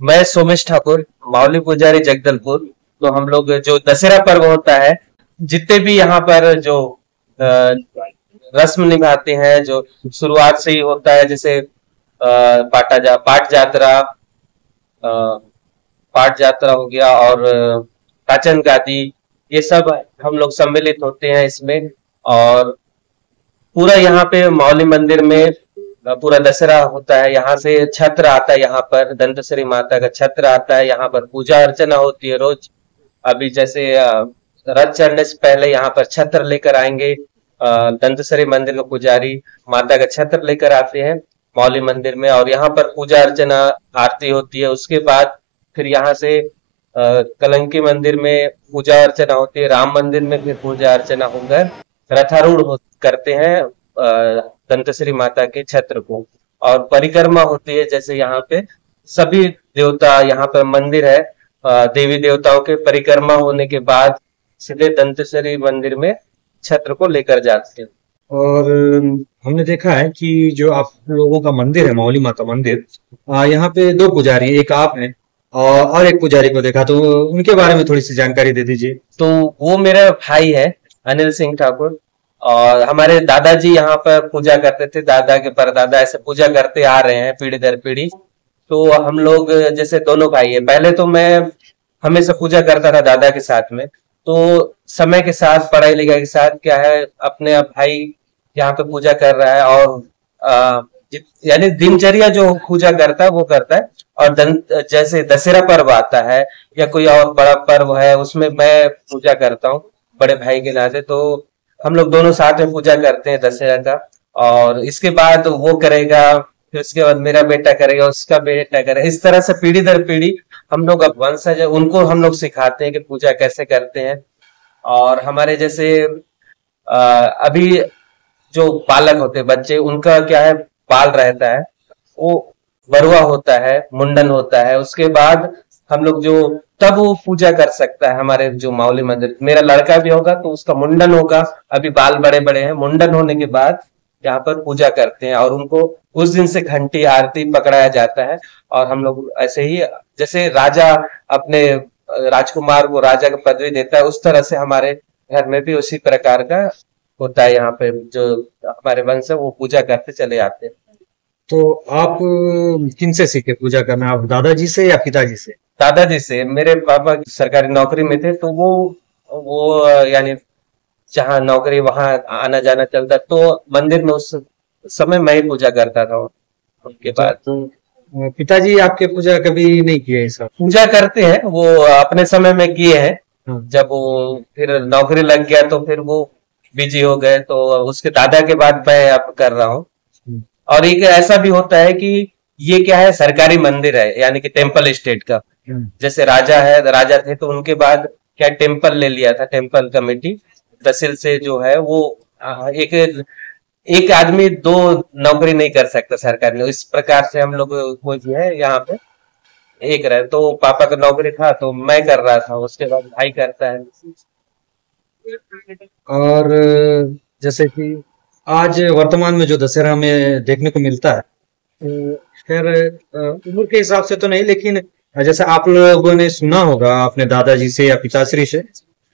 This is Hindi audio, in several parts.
मैं सोमेश ठाकुर, मावली पुजारी जगदलपुर। तो हम लोग जो दशहरा पर्व होता है, जितने भी यहाँ पर जो अ, रस्म निभाते हैं, जो शुरुआत से ही होता है, जैसे अ, पाठ यात्रा हो गया और पाचन गादी, ये सब हम लोग सम्मिलित होते हैं इसमें। और पूरा यहाँ पे मौली मंदिर में पूरा दशहरा होता है। यहाँ से छत्र आता है, यहाँ पर दंतेश्वरी माता का छत्र आता है, यहाँ पर पूजा अर्चना होती है रोज। अभी जैसे रथ चढ़ने से पहले यहाँ पर छत्र लेकर आएंगे। दंतेश्वरी मंदिर में पुजारी माता का छत्र लेकर आते हैं मौली मंदिर में, और यहाँ पर पूजा अर्चना आरती होती है। उसके बाद फिर यहाँ से कलंकी मंदिर में पूजा अर्चना होती है, राम मंदिर में फिर पूजा अर्चना होकर करते हैं दंतेश्वरी माता के छत्र को। और परिक्रमा होती है, जैसे यहाँ पे सभी देवता, यहाँ पर मंदिर है, देवी देवताओं के परिक्रमा होने के बाद सीधे दंतेश्वरी मंदिर में छत्र को लेकर जाते हैं। और हमने देखा है कि जो आप लोगों का मंदिर है, मौली माता मंदिर, यहाँ पे दो पुजारी, एक आप हैं और एक पुजारी को देखा, तो उनके बारे में थोड़ी सी जानकारी दे दीजिए। तो वो मेरा भाई है, अनिल सिंह ठाकुर। और हमारे दादाजी यहाँ पर पूजा करते थे, दादा के परदादा ऐसे पूजा करते आ रहे हैं पीढ़ी दर पीढ़ी। तो हम लोग जैसे दोनों भाई है, पहले तो मैं हमेशा पूजा करता था दादा के साथ में। तो समय के साथ, पढ़ाई लिखाई के साथ क्या है, अपने आप भाई यहाँ पे पूजा कर रहा है। और यानी दिनचर्या जो पूजा करता है वो करता है। और जैसे दशहरा पर्व आता है या कोई और बड़ा पर्व है, उसमें मैं पूजा करता हूँ बड़े भाई के नाते। तो हम लोग दोनों साथ में पूजा करते हैं दशहरा का। और इसके बाद वो करेगा, फिर उसके बाद मेरा बेटा करेगा, उसका बेटा करेगा, इस तरह से पीढ़ी दर पीढ़ी हम लोग अब वंशज है, उनको हम लोग सिखाते हैं कि पूजा कैसे करते हैं। और हमारे जैसे अभी जो बालक होते हैं, बच्चे, उनका क्या है, बाल रहता है, वो बरुआ होता है, मुंडन होता है। उसके बाद हम लोग जो, तब वो पूजा कर सकता है हमारे जो माउली मंदिर। मेरा लड़का भी होगा तो उसका मुंडन होगा, अभी बाल बड़े बड़े हैं, मुंडन होने के बाद यहाँ पर पूजा करते हैं। और उनको उस दिन से घंटी आरती पकड़ाया जाता है। और हम लोग ऐसे ही, जैसे राजा अपने राजकुमार को राजा का पदवी देता है, उस तरह से हमारे घर में भी उसी प्रकार का होता है। यहाँ पे जो हमारे वंश है वो पूजा करते चले आते हैं। तो आप किन से सीखे पूजा करना, आप दादाजी से या पिताजी से? दादाजी से। मेरे पापा सरकारी नौकरी में थे, तो वो यानी जहाँ नौकरी वहां आना जाना चलता, तो मंदिर में उस समय मैं ही पूजा करता था। उसके अच्छा, बाद तो पिताजी आपके पूजा कभी नहीं किए ऐसा? पूजा करते हैं वो, अपने समय में किए हैं। हाँ। जब वो फिर नौकरी लग गया तो फिर वो बिजी हो गए, तो उसके दादा के बाद मैं अब कर रहा हूँ। हम्म, और एक ऐसा भी होता है कि ये क्या है, सरकारी मंदिर है, यानी कि टेम्पल स्टेट का। हम्म। जैसे राजा है, राजा थे, तो उनके बाद क्या टेम्पल ले लिया था, टेम्पल कमेटी तहसील से जो है वो। एक एक आदमी दो नौकरी नहीं कर सकता सरकारी में, इस प्रकार से हम लोग वो जो है यहाँ पे एक रहे। तो पापा का नौकरी था तो मैं कर रहा था, उसके बाद भाई करता है। और जैसे कि आज वर्तमान में जो दशहरा में देखने को मिलता है, खैर उम्र के हिसाब से तो नहीं, लेकिन जैसे आप लोगों ने सुना होगा अपने दादाजी से या पिताश्री से,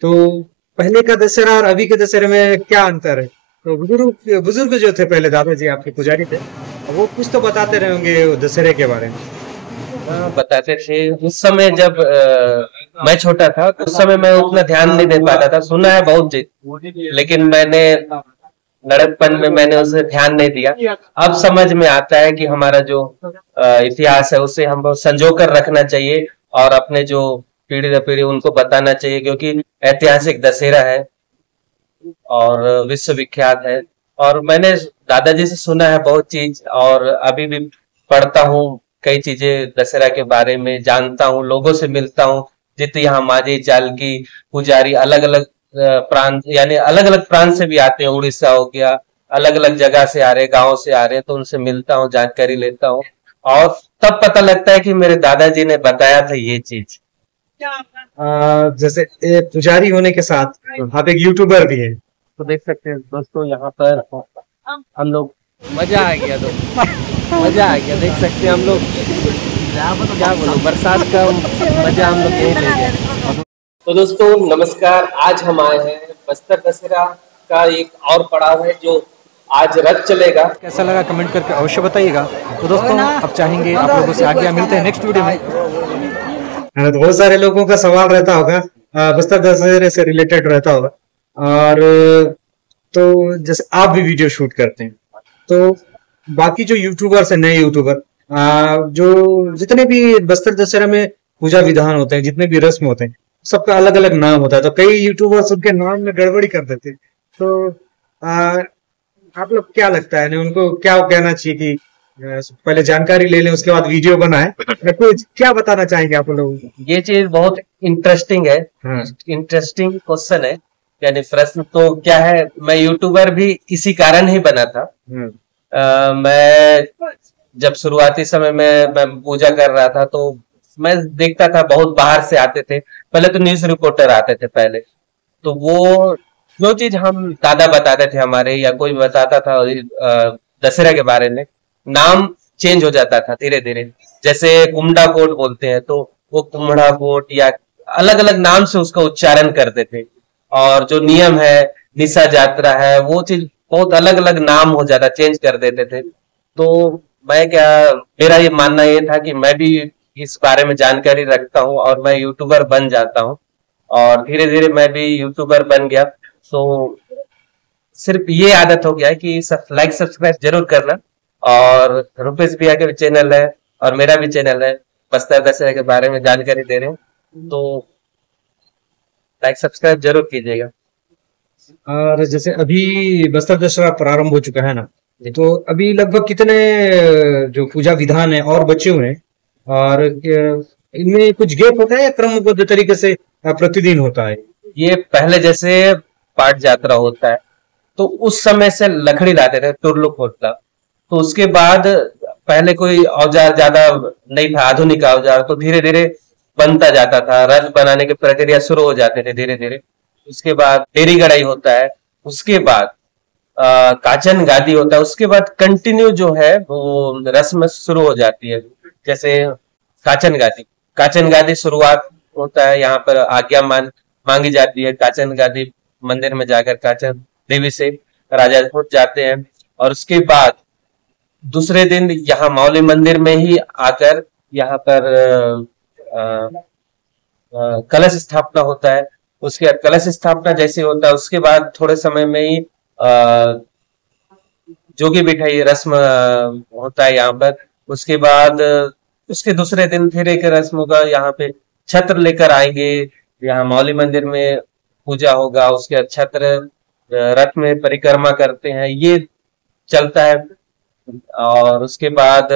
तो पहले का दशहरा और अभी के दशहरे में क्या अंतर है? तो बुजुर्ग बुजुर्ग जो थे पहले, दादाजी आपके पुजारी थे, वो कुछ तो बताते रहे होंगे दशहरे के बारे में। हाँ, बताते थे। उस समय जब मैं छोटा था, तो उस समय मैं उतना ध्यान नहीं दे पाता था, सुना है बहुत चीज, लेकिन मैंने लड़कपन में मैंने उसे ध्यान नहीं दिया। अब समझ में आता है कि हमारा जो इतिहास है उसे हम संजो कर रखना चाहिए, और अपने जो पीढ़ी दर पीढ़ी उनको बताना चाहिए, क्योंकि ऐतिहासिक दशहरा है और विश्व विख्यात है। और मैंने दादाजी से सुना है बहुत चीज, और अभी भी पढ़ता हूँ कई चीजें दशहरा के बारे में, जानता हूँ, लोगों से मिलता हूँ। जितने यहाँ माझी, चालकी, पुजारी, अलग अलग प्रांत, यानी अलग अलग प्रांत से भी आते हैं, उड़ीसा हो गया, अलग अलग जगह से आ रहे, गांव से आ रहे हैं, तो उनसे मिलता हूँ, जानकारी लेता हूँ। और तब पता लगता है कि मेरे दादाजी ने बताया था ये चीज। जैसे पुजारी होने के साथ आप एक यूट्यूबर भी हैं। तो देख सकते हैं दोस्तों, यहाँ पर हम लोग, मजा आ गया, तो मजा आ गया, देख सकते हैं हम लोग क्या बोलूं, बरसात का मजा हम लोग यही लेंगे। तो दोस्तों नमस्कार, आज हम आए हैं बस्तर दशहरा का एक और पड़ाव है जो आज रथ चलेगा। कैसा लगा कमेंट करके अवश्य बताइएगा। तो दोस्तों अब चाहेंगे आप लोगों से आज्ञा, मिलते हैं नेक्स्ट वीडियो में। तो बहुत सारे लोगों का सवाल रहता होगा, बस्तर दशहरे से रिलेटेड रहता होगा। और तो जैसे आप भी वीडियो शूट करते हैं, तो बाकी जो यूट्यूबर्स है, नए यूट्यूबर, जो जितने भी बस्तर दशहरा में पूजा विधान होते हैं, जितने भी रस्म होते हैं, सबका अलग अलग नाम होता है। तो कई यूट्यूबर्स उनके नाम में गड़बड़ी कर देते हैं। तो आप लोग क्या लगता है, उनको क्या कहना चाहिए कि पहले जानकारी ले लें, उसके बाद वीडियो बनाए? कुछ क्या बताना चाहेंगे आप लोग? ये चीज बहुत इंटरेस्टिंग है, हाँ। इंटरेस्टिंग क्वेश्चन है, यानी प्रश्न। तो क्या है, मैं यूट्यूबर भी इसी कारण ही बना था। मैं जब शुरुआती समय में मैं पूजा कर रहा था, तो मैं देखता था बहुत बाहर से आते थे। पहले तो न्यूज रिपोर्टर आते थे पहले, तो वो जो चीज हम दादा बताते थे हमारे, या कोई बताता था दशहरा के बारे में, नाम चेंज हो जाता था धीरे धीरे। जैसे कुमड़ा कोट बोलते हैं, तो वो कुम्हड़ा कोट या अलग अलग नाम से उसका उच्चारण करते थे। और जो नियम है, निशा यात्रा है, वो चीज बहुत अलग अलग नाम हो जाता, चेंज कर देते थे। तो मैं क्या, मेरा ये मानना ये था कि मैं भी इस बारे में जानकारी रखता हूँ और मैं यूट्यूबर बन जाता हूँ। और धीरे धीरे मैं भी यूट्यूबर बन गया। तो सिर्फ ये आदत हो गया है कि लाइक सब्सक्राइब जरूर करना। और रुपेश भैया के भी चैनल है और मेरा भी चैनल है, बस्तर दशहरा के बारे में जानकारी दे रहे हैं, तो लाइक सब्सक्राइब जरूर कीजिएगा। और जैसे अभी बस्तर दशहरा प्रारंभ हो चुका है ना, तो अभी लगभग कितने जो पूजा विधान है और बचे हुए हैं? और इनमें कुछ गैप होता है या क्रमबद्ध तरीके से प्रतिदिन होता है? ये पहले जैसे पाट यात्रा होता है, तो उस समय से लकड़ी लाते थे, तुरलुक होता। तो उसके बाद पहले कोई औजार ज्यादा नहीं था, आधुनिक औजार, तो धीरे धीरे बनता जाता था, रथ बनाने की प्रक्रिया शुरू हो जाते थे धीरे धीरे। उसके बाद डेरी गड़ाई होता है, उसके बाद काचन गादी होता है, उसके बाद कंटिन्यू जो है वो रस्म शुरू हो जाती है। जैसे काचन गादी, काचन गादी शुरुआत होता है, यहाँ पर आज्ञा मांगी जाती है। काचन गादी मंदिर में जाकर काचन देवी से राजा खुद जाते हैं। और उसके बाद दूसरे दिन यहाँ मौली मंदिर में ही आकर यहाँ पर कलश स्थापना होता है। उसके बाद कलश स्थापना जैसे होता है, उसके बाद थोड़े समय में ही जोगी बिठाई रस्म होता है यहाँ पर। उसके बाद उसके दूसरे दिन फिर एक रस्म होगा, यहाँ पे छत्र लेकर आएंगे, यहाँ मौली मंदिर में पूजा होगा। उसके बाद छत्र रथ में परिक्रमा करते हैं, ये चलता है। और उसके बाद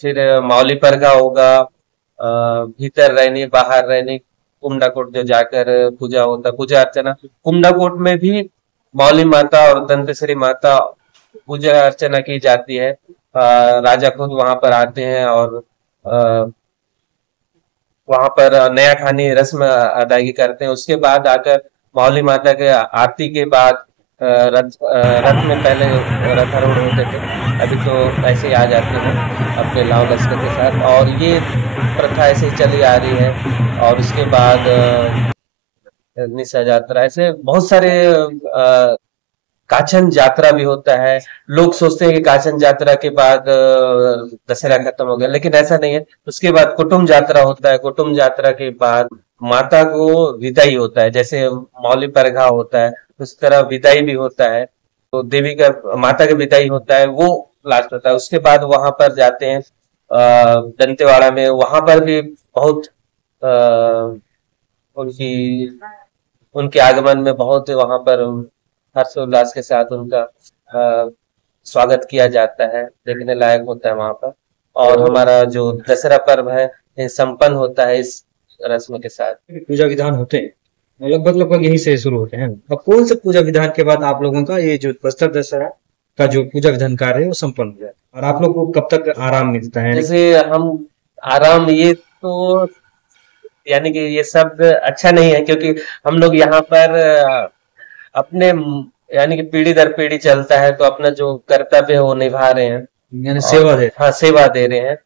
फिर मौली परगा होगा, भीतर रहने बाहर रहने, कुमड़ा कोट जो जाकर पूजा होता, पूजा अर्चना। कुमड़ा कोट में भी मौली माता और दंतेश्वरी माता पूजा अर्चना की जाती है। राजा खुद वहां पर आते हैं और वहां पर नया खानी रस्म अदायगी करते हैं। उसके बाद आकर मौली माता के आरती के बाद रथ में पहले रथारूढ़ होते थे, अभी तो ऐसे ही आ जाते हैं अपने लाव लश्कर के साथ। और ये प्रथा ऐसे ही चली आ रही है। और उसके बाद निशा यात्रा, ऐसे बहुत सारे काछन यात्रा भी होता है। लोग सोचते हैं कि काछन यात्रा के बाद दशहरा खत्म हो गया, लेकिन ऐसा नहीं है। उसके बाद कुटुम्ब यात्रा होता है, कुटुम्ब यात्रा के बाद माता को विदाई होता है। जैसे मौली परघा होता है, उस तरह विदाई भी होता है। तो देवी का, माता का विदाई होता है, वो लास्ट होता है। उसके बाद वहां पर जाते हैं दंतेवाड़ा में, वहां पर भी बहुत उनकी उनके आगमन में बहुत वहां पर हर्षोल्लास के साथ उनका स्वागत किया जाता है, देखने लायक होता है वहां पर। और हमारा जो दशहरा पर्व है ये संपन्न होता है इस रस्म के साथ। पूजा विधान होते हैं लगभग लगभग यही से शुरू होते हैं। अब कौन से पूजा विधान के बाद आप लोगों का ये जो बस्तर दशहरा का जो पूजा विधान कार्य है वो संपन्न हो जाए, और आप लोग को कब तक आराम मिलता है? जैसे हम आराम, ये तो यानी कि ये शब्द अच्छा नहीं है, क्योंकि हम लोग यहाँ पर अपने यानी कि पीढ़ी दर पीढ़ी चलता है, तो अपना जो कर्तव्य है वो निभा रहे हैं, यानी सेवा दे। हाँ सेवा दे रहे हैं।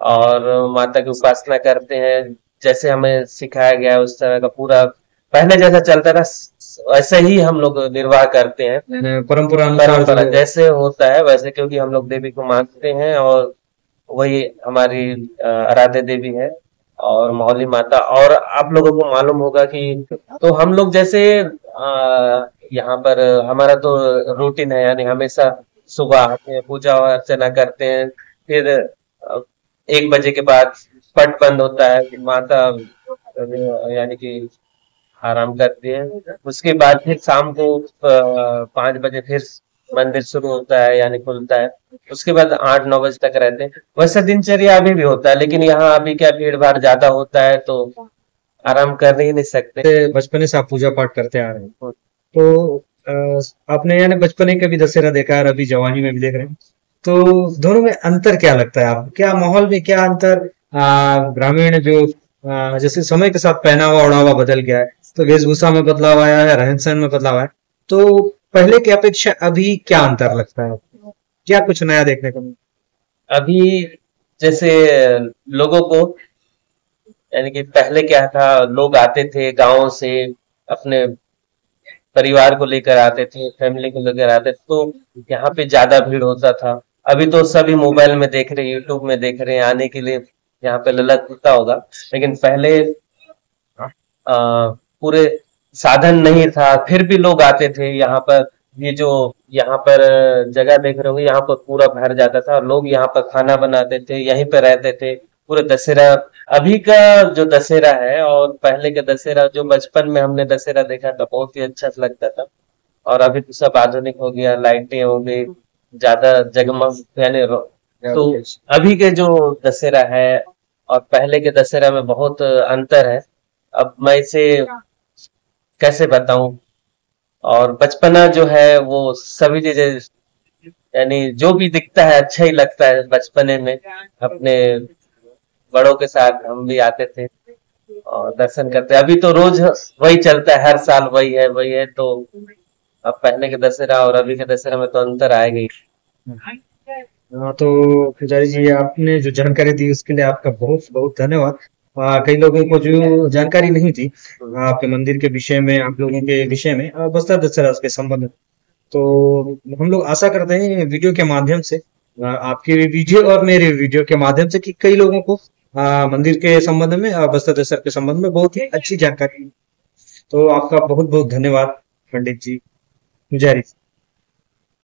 और माता की उपासना करते हैं। जैसे हमें सिखाया गया है उस तरह का पूरा पहले जैसा चलता था वैसे ही हम लोग निर्वाह करते हैं। परंपरा अनुसार परंपरा जो जैसे होता है वैसे, क्योंकि हम लोग देवी को मानते हैं और वही हमारी आराध्य देवी है और मौली माता। और आप लोगों को मालूम होगा कि तो हम लोग जैसे यहाँ पर हमारा तो रूटीन है, यानी हमेशा सुबह आते हैं, पूजा अर्चना करते हैं, फिर 1 बजे के बाद पट बंद होता है, माता यानी कि आराम करती है। उसके बाद फिर शाम को 5 बजे फिर मंदिर शुरू होता है यानी खुलता है। उसके बाद 8-9 बजे तक रहते हैं। वैसा दिनचर्या अभी भी होता है, लेकिन यहाँ अभी क्या भीड़ भाड़ ज्यादा होता है तो आराम कर ही नहीं सकते। बचपने से आप पूजा पाठ करते आ रहे हैं, तो आपने यानी बचपने का भी दशहरा देखा है और अभी जवानी में भी देख रहे हैं, तो दोनों में अंतर क्या लगता है आपको? क्या माहौल में क्या अंतर, ग्रामीण जो जैसे समय के साथ पहनावा ओढ़ावा बदल गया है, तो वेशभूषा में बदलाव आया है, रहन सहन में बदलाव आया है, तो पहले की अपेक्षा अभी क्या अंतर लगता है आपको? क्या कुछ नया देखने को मिला? अभी जैसे लोगों को, यानी कि पहले क्या था, लोग आते थे गाँव से, अपने परिवार को लेकर आते थे, फैमिली को लेकर आते थे, तो यहाँ पे ज्यादा भीड़ होता था। अभी तो सभी मोबाइल में देख रहे, यूट्यूब में देख रहे हैं, आने के लिए यहाँ पे ललक होता होगा। लेकिन पहले पूरे साधन नहीं था, फिर भी लोग आते थे यहाँ पर। ये जो यहाँ पर जगह देख रहे होंगे, यहाँ पर पूरा भर जाता था और लोग यहाँ पर खाना बनाते थे, यहीं पे रहते थे पूरे दशहरा। अभी का जो दशहरा है और पहले का दशहरा, जो बचपन में हमने दशहरा देखा था, बहुत ही अच्छा लगता था। और अभी तो सब आधुनिक हो गया, लाइटें हो गई, ज्यादा जगमग, यानी तो अभी के जो दशहरा है और पहले के दशहरा में बहुत अंतर है। अब मैं इसे कैसे बताऊं। और बचपना जो है वो सभी चीजें, यानी जो भी दिखता है अच्छा ही लगता है बचपने में। अपने बड़ों के साथ हम भी आते थे और दर्शन करते। अभी तो रोज वही चलता है, हर साल वही है तो अब पहले के दशहरा और अभी के दशहरा में तो अंतर आएगा ही। हाँ, तो पुजारी जी, आपने जो जानकारी दी उसके लिए आपका बहुत बहुत धन्यवाद। कई लोगों को जो जानकारी नहीं थी आपके मंदिर के विषय में, आप लोगों के विषय में, बस्तर दशहरा के संबंध में, तो हम लोग आशा करते हैं वीडियो के माध्यम से, आपके वीडियो और मेरे वीडियो के माध्यम से, कि कई लोगों को मंदिर के संबंध में, बस्तर दशहरा के संबंध में बहुत ही अच्छी जानकारी मिली। तो आपका बहुत बहुत धन्यवाद पंडित जी, पुजारी।